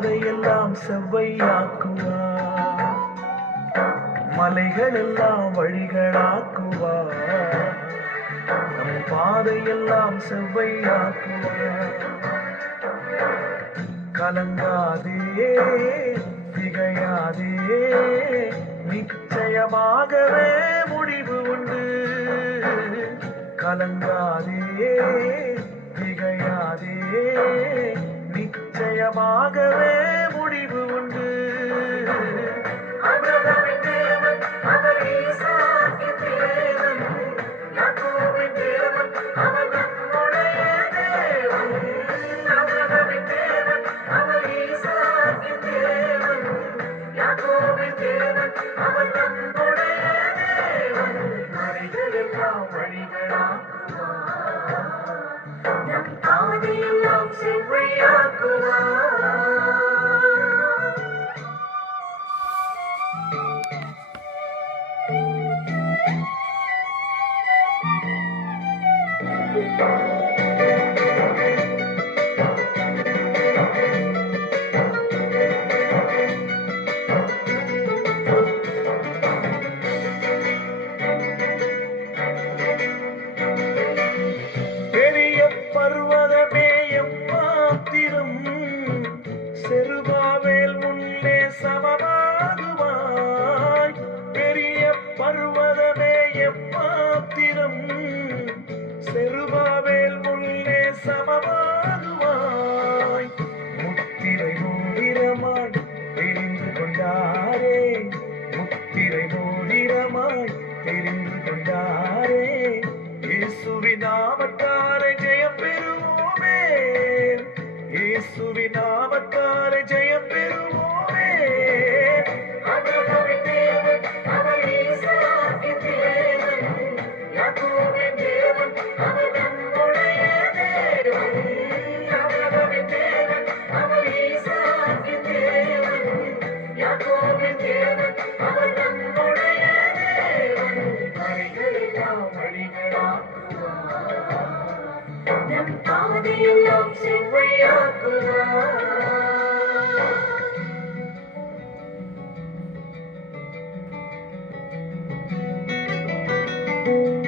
பாதையெல்லாம் செவ்வையாக்குவார் மலைகளெல்லாம் வழிகளாக்குவார் நம் பாதையெல்லாம் செவ்வையாக்குவார் கலங்காதே திகையாதே நிச்சயமாகவே முடிவு உண்டு. கலங்காதே திகையாதே. அமிர்தமாகவே முடிவு உண்டு Maria Kula. பெரிய பர்வதமே எம்மாத்திரம் செருப திருமாவேல் முன்னே சமமா? thank you.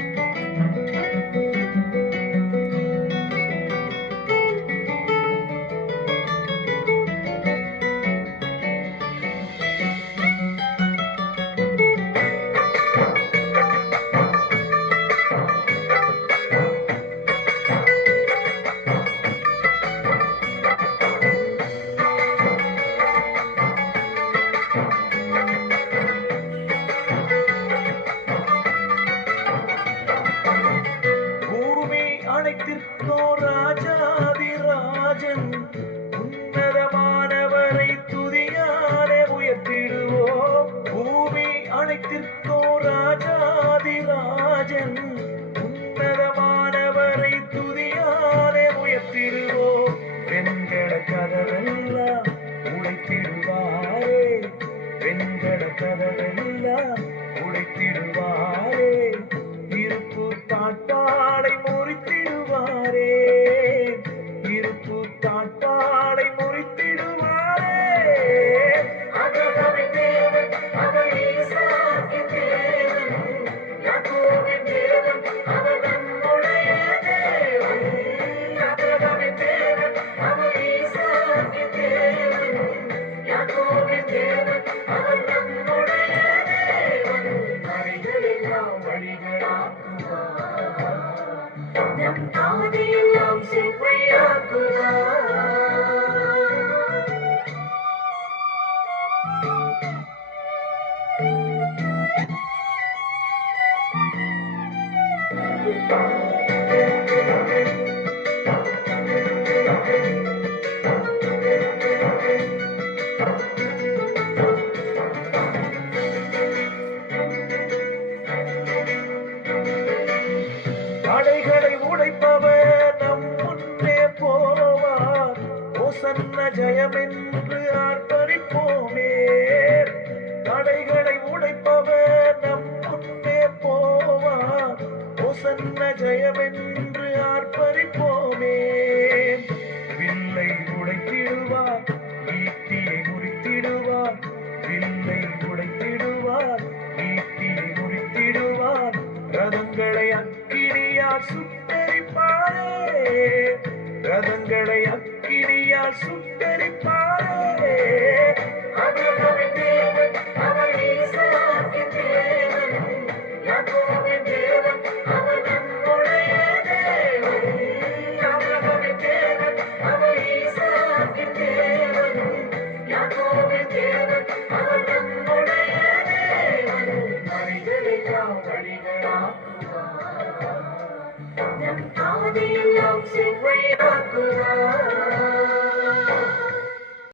அழைத்திருக்கோ ராஜாதி ராஜன். உன்னதமானவரை துதியான உயர்த்திடுவோம். பூமி அழைத்திருக்கோ ராஜாதி ராஜன். உன்னதமானவரை துதியான உயர்த்திடுவோம். பெண்கள கதவெல்லாம் உழைத்திடுவாரே பெண்கள கதவெல்லாம் தடைகளை உடைப்பவர் நம் முன்னே போவார் ஓசன்ன ஜெயமென்று சுட்டரிப்பாரே. ரதங்களை அக்கினியால் சுட்டரிப்பாரே. Thank you. the love, so we are